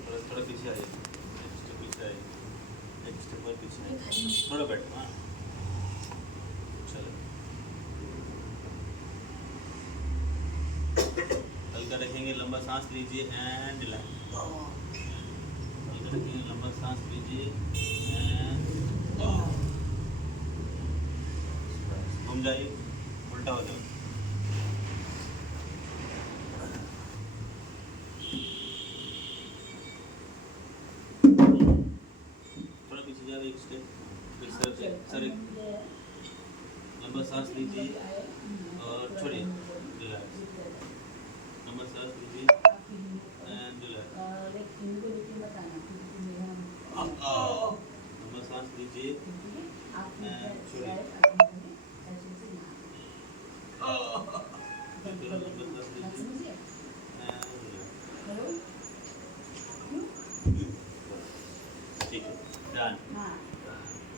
थे। थोड़ा पीछे आइए, एक स्टेप पीछे आइए, एक स्टेप और पीछे आइए, थोड़ा बैठो। हाँ चलो, हल्का रखेंगे, लंबा सांस लीजिए एंड रिलैक्स। हल्का रखेंगे, लंबा सांस लीजिए एंड घूम जाइए, उल्टा हो जाओ। थोड़ा पीछे जाओ, एक स्टेप, एक सर एक लंबा सांस लीजिए और छोड़िए, रिलैक्स। लंबा सांस लीजिए एंड रिलैक्स। लंबा सांस लीजिए एंड छोड़िए। फिर लंबा सांस लीजिए एंड रिलैक्स। ठीक है, डन।